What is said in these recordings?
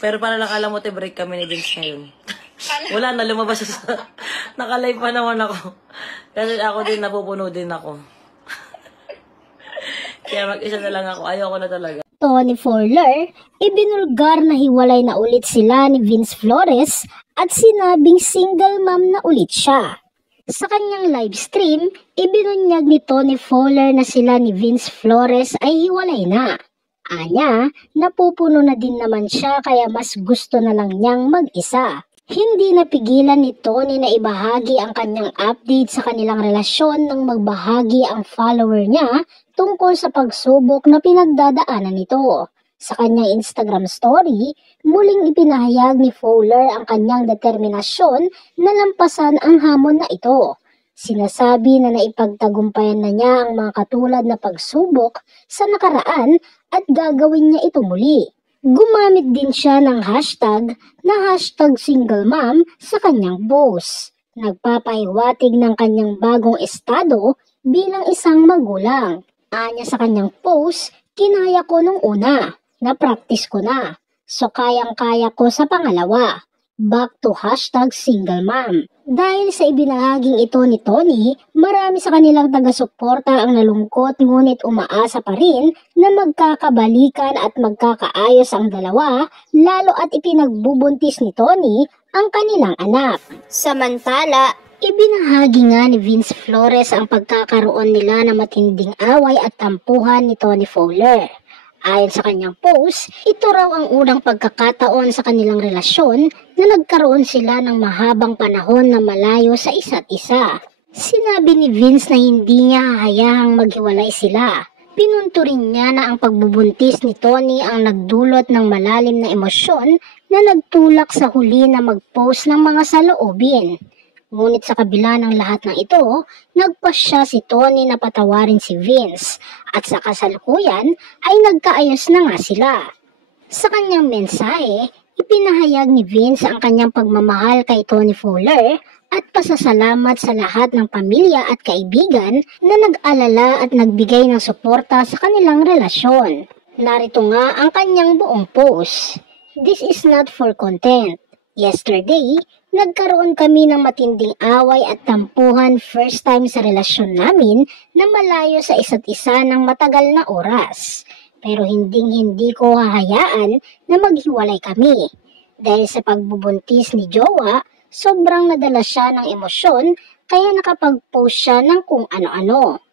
Pero para lang alam mo, break kami ni Vince ngayon. Wala na, lumabas siya sa... Nakalive pa naman ako. Kasi ako din, napupuno din ako. Kaya mag-isa na lang ako. Ayoko na talaga. Tony Fowler, ibinulgar na hiwalay na ulit sila ni Vince Flores at sinabing single mom na ulit siya. Sa kanyang live stream, ibinunyag ni Tony Fowler na sila ni Vince Flores ay hiwalay na. Anya, napupuno na din naman siya kaya mas gusto na lang niyang mag-isa. Hindi napigilan ni Tony na ibahagi ang kanyang update sa kanilang relasyon nang magbahagi ang follower niya tungkol sa pagsubok na pinagdadaanan nito. Sa kanyang Instagram story, muling ipinahayag ni Fowler ang kanyang determinasyon na lampasan ang hamon na ito. Sinasabi na naipagtagumpayan na niya ang mga katulad na pagsubok sa nakaraan at gagawin niya ito muli. Gumamit din siya ng hashtag na hashtag single mom sa kanyang post. Nagpapahiwatig ng kanyang bagong estado bilang isang magulang. Anya sa kanyang post, kinaya ko nung una, na-practice ko na. So kayang-kaya ko sa pangalawa. Back to hashtag single mom. Dahil sa ibinahaging ito ni Tony, marami sa kanilang taga-suporta ang nalungkot ngunit umaasa pa rin na magkakabalikan at magkakaayos ang dalawa, lalo at ipinagbubuntis ni Tony ang kanilang anak. Samantala, ibinahagi nga ni Vince Flores ang pagkakaroon nila ng matinding away at tampuhan ni Tony Fowler. Ayon sa kanyang post, ito raw ang unang pagkakataon sa kanilang relasyon na nagkaroon sila ng mahabang panahon na malayo sa isa't isa. Sinabi ni Vince na hindi niya hahayahang maghiwalay sila. Pinunto rin niya na ang pagbubuntis ni Tony ang nagdulot ng malalim na emosyon na nagtulak sa huli na mag-post ng mga saloobin. Ngunit sa kabila ng lahat ng ito, nagpasya si Tony na patawarin si Vince at sa kasalukuyan ay nagkaayos na nga sila. Sa kanyang mensahe, ipinahayag ni Vince ang kanyang pagmamahal kay Tony Fowler at pasasalamat sa lahat ng pamilya at kaibigan na nag-alala at nagbigay ng suporta sa kanilang relasyon. Narito nga ang kanyang buong post. This is not for content. Yesterday, nagkaroon kami ng matinding away at tampuhan first time sa relasyon namin na malayo sa isa't isa ng matagal na oras. Pero hindi ko hahayaan na maghiwalay kami. Dahil sa pagbubuntis ni Jowa, sobrang nadala siya ng emosyon kaya nakapag-post siya ng kung ano-ano.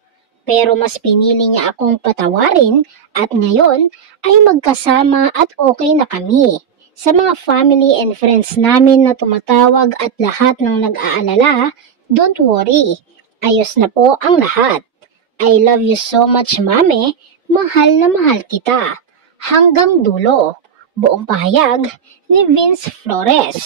Pero mas pinili niya akong patawarin at ngayon ay magkasama at okay na kami. Sa mga family and friends namin na tumatawag at lahat ng nag-aalala, don't worry, ayos na po ang lahat. I love you so much, mame. Mahal na mahal kita. Hanggang dulo. Buong pahayag ni Vince Flores.